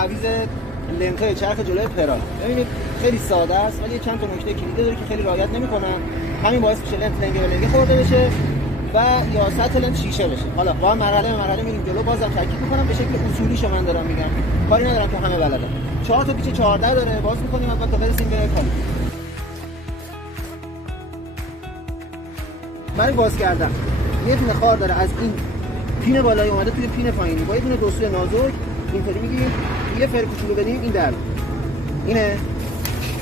تعویض لنت چرخ جلوی پرال. ببینید خیلی ساده است ولی چند تا نکته کلیدی داره که خیلی رعایت نمی‌کنن. همین باعث میشه لنت لنگه به لنگه خورده بشه و یا سطح لنت شیشه بشه. حالا با مرحله به مرحله میریم جلو. بازم تاکید می‌کنم به شکل اصولیشو من دارم میگم. کاری ندارم که همه بلدن. 4 تا پیچ 14 داره. باز می‌کنیم اول تا برسیم به کالی. برای باز کردن یه دونه خار داره از این پین بالایی اومده توی پین پایینی با یه دونه دوسوی نازک اینطوری میگیریم یه فر کوچولو بدیم این در اینه.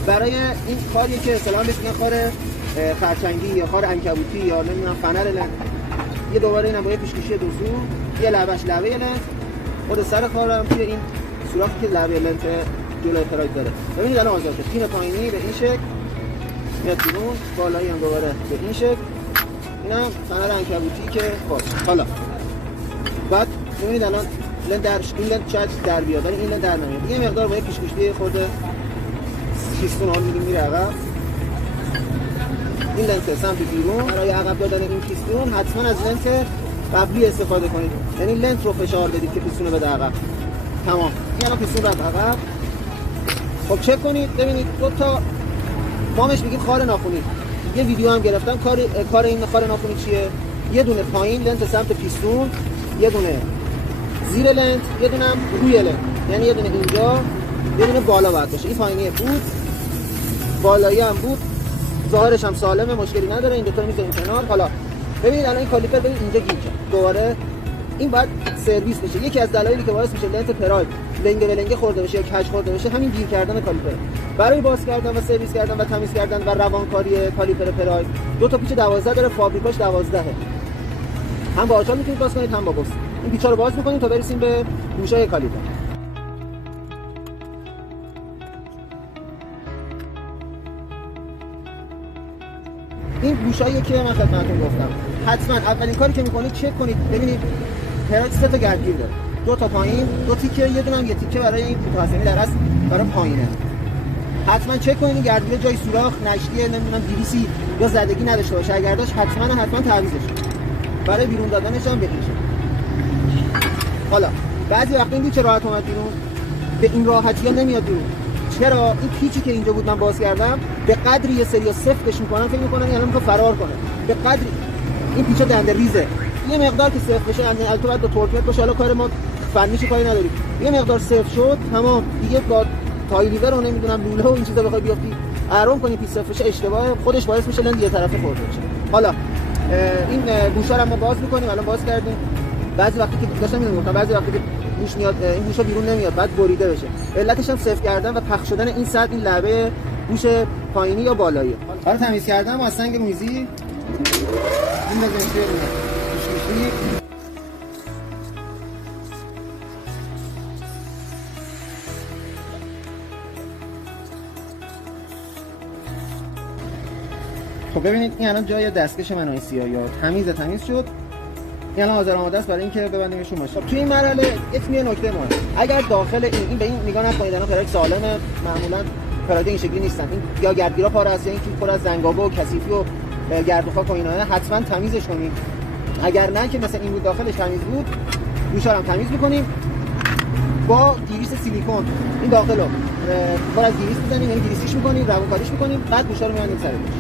برای این خاریه که اصطلاحاً بهش میگن خار خرچنگی یا خار عنکبوتی یا نمیدونم فنر لنت. یه دوباره اینم با یه پیشکشی دوسو یه لبش لبه لنت خود سر خارم توی این سوراخی که لبه لنت جلوی پراید داره. ببینید الان آزاده پین پایینی به این شکل میاد بیرون، بالایی هم دوباره به این شکل. اینا فنر عنکبوتی که باز. حالا بعد ببینید الان لنت در این لنت شاید در بیاد ولی این لنت در نمیاد. یه مقدار با یه پیشکشی خورده پیستون حال میگیم میره عقب. این لنت سمت بیرون. برای عقب دادن این پیستون حتما از لنت قبلی استفاده کنید. یعنی لنت رو فشار بدید که پیستون رو بده عقب. تمام. این الان پیستون رفت عقب. خب چک کنید ببینید دو تا مامش میگیم خار ناخونی. یه ویدیو هم گرفتم کار این خار ناخونی چیه؟ یه دونه پایین لنت سمت پیستون، یه دونه زیر لنت، یه دونه هم روی لنت. یعنی یه دونه اینجا، یه دونه بالا باید باشه. این پایینی بود، بالایی هم بود. ظاهرش هم سالمه، مشکلی نداره. این دو تا میذاریم کنار. حالا ببینید الان این کالیپر ببینید اینجا گیر کرد. دوباره این باید سرویس بشه. یکی از دلایلی که باعث میشه لنت پراید لنگه به لنگه خورده بشه یا کج خورده بشه همین گیر کردن کالیپر. برای باز کردن و سرویس کردن و تمیز کردن و روانکاری کالیپر پراید دو تا پیچ 12 داره، فابریکاش 12. هم با آچار میتونید باز کنید هم با بوس. این پیچا رو باز می‌کنیم تا برسیم به گوشه کالیپر. این گوشاییه که من خدمتتون گفتم. حتما اولین کاری که می‌کنید چک کنید ببینید پراید 3 تا گردگیر داره. 2 تا پایین، 2 تیکه، یه دونه هم یه تیکه برای این کوتاه‌سنی در اصل برای پایینه. حتما چک کنید این گردگیر جای سوراخ، نشتی، نمیدونم گریسی یا زدگی نداشته باشه. اگر داشت حتما تعویضش برای بیرون دادنش هم بکشه. حالا بعضی وقتا این چه راحت اومد بیرون، به این راحتی‌ها نمیاد بیرون. چرا؟ این پیچی که اینجا بود من باز کردم به قدری یه سری سفتش می‌کنن فکر می‌کنن الان می‌خواد فرار کنه. به قدری این پیچا دنده ریزه. یه مقدار که سفت بشه البته باید با تورپد باشه. حالا کار ما فنیش کاری نداریم. یه مقدار سفت شد تمام دیگه با تایلیور رو نمیدونم لوله و این چیزا بخوای بیافتی آرام کنی پیچ سفت بشه اشتباه خودش باعث میشه لنگ یه طرفه خورده بشه. حالا این گوشا رو ما باز می‌کنیم. الان باز کردیم. بعضی وقتی که داشتم میگفتم بعضی وقتی که گوش میاد این گوشا بیرون نمیاد بعد بریده بشه. علتش هم سفت کردن و پخش شدن این سطح این لبه گوش پایینی یا بالایی. حالا تمیز کردن با سنگ میزی این بزنید خب ببینید این الان جای دستکش منوی سیاه‌ها تمیز شد. این الان حاضر آماده است برای اینکه ببندیمشون ماشین. توی این مرحله یه نکته مهمه. اگر داخل این به این نگاه نکنید الان پراید سالمه، معمولا پراید این شکلی نیستن. این یا گردگیرا پاره است یا این پر از زنگابه و کثیفی و گرد و خاک و اینا، حتما تمیزش کنید. اگر نه که مثلا این بود داخلش تمیز بود، گوشا رو تمیز می‌کنیم با گریس سیلیکون. این داخلو پر از گریس می‌زنیم، یعنی گریسیش می‌کنیم، روانکاریش می‌کنیم، بعد گوشا رو می‌بندیم سر گوش.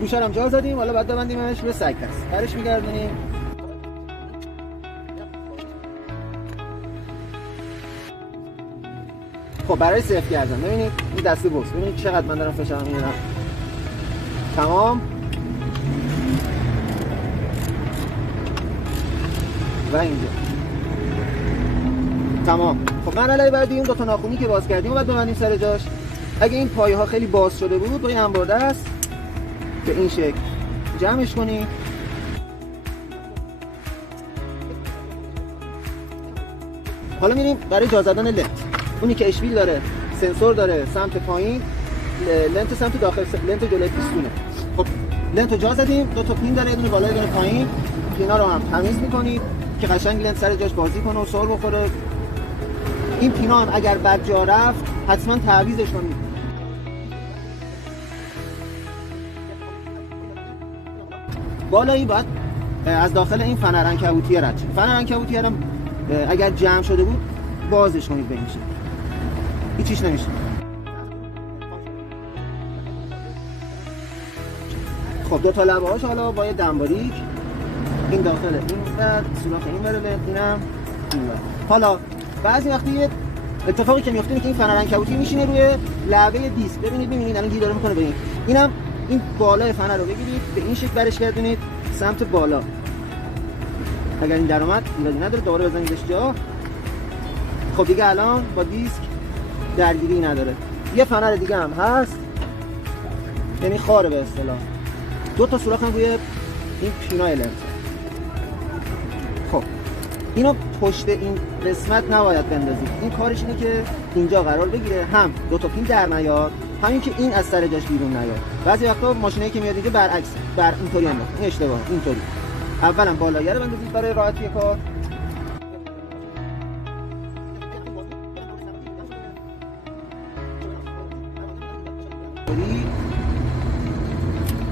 گوشه رو هم جا زدیم. حالا بعد ببندیمش به سگ پس برش میگردونیم. خب برای سیف کردن ببینید این دسته بوکس ببینید چقدر من دارم فشار میدم. تمام و اینجا تمام. خب مرحله بعدی اون دو تا ناخونی که باز کردیم و بعد ببندیم سر جاش. اگه این پایه ها خیلی باز شده بود با این انبرده است به این شکل جمعش کنید. حالا میریم برای جا زدن لنت. اونی که اشویل داره، سنسور داره سمت پایین، لنت سمت داخل، لنت جلوی پیستونه. خب لنت رو جا زدیم، دو تا پین داره، یه دونه بالا یه دونه پایین. پینا رو هم تمیز می‌کنید. که قشنگ لنت سر جاش بازی کنه و سر بخوره. این پینا هم اگر بد جا رفت حتما تعویضش رو می‌کنه. بالایی باید از داخل این فنر عنکبوتی رد شه. فنر عنکبوتی هم اگر جمع شده بود بازش کنید به این شکل، هیچیش نمیشه. خب دو تا لبه‌هاش حالا با یه دنباریک این داخل این سوراخ این بره، اینم این بره. حالا بعضی وقتی یه اتفاقی که میفته اینه که این فنر عنکبوتی میشینه روی لبه دیسک. ببینید الان گیر داره میکنه به اینم این بالای فنر رو بگیرید به این شکل برش گردونید سمت بالا. اگر این در اومد ایرادی نداره، دوباره بزنیدش جا. خب دیگه الان با دیسک درگیری نداره. یه فنر دیگه هم هست، یعنی خاره به اصطلاح. دو تا سوراخ هم روی این پینای لنت. خب اینو پشت این قسمت نباید بندازید. این کارش اینه که اینجا قرار بگیره، هم دو تا پین در نیاد، همین که این از سر جاش بیرون نیاد. بعضی وقتا ماشینایی که میاد دیگه برعکس، اینطوری انداخت. این اشتباهه. اینطوری اولا بالایی رو بندازید برای راحتی کار.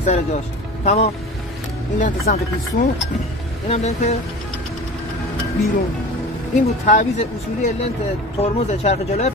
سر جاش تمام. این لنت سمت پیستون، اینم لنت بیرون. این بود تعویض اصولی لنت ترمز چرخ جلو